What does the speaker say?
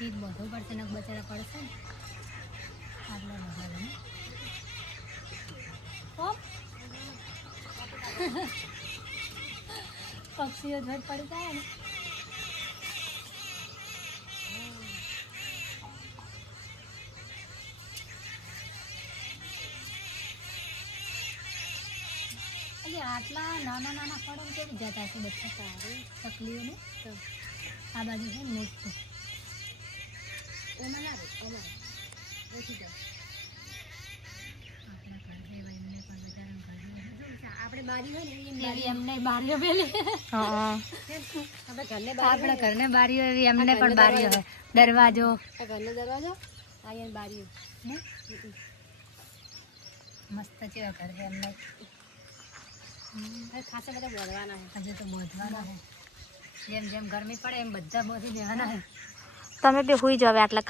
અહીંથી બધું પડશે ને બચારા પડશે ને આટલા મજા ને પક્ષીઓ ધોધ પડી જાય ને આટલા નાના નાના ફળો કેવી જતા છે બધા સારું તકલીઓને તો આ બાજુ છે મોટું એમાં ના રે ઓછી જાય આપણા ઘર જેવા એમને પણ બજારના ઘર આપણે બારી હોય ને એમને બારીઓ પેલી આપણે ઘરને બારીઓ એવી એમને પણ બારીઓ હોય દરવાજો ઘરનો દરવાજો અહીંયા બારીઓ મસ્ત છે ઘર છે એમને ખાસા બધા બોધવાના છે હજુ તો બોધવાના છે જેમ જેમ ગરમી પડે એમ બધા બોધી દેવાના છે તમે બી હુઈ જાવ આટલા